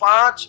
5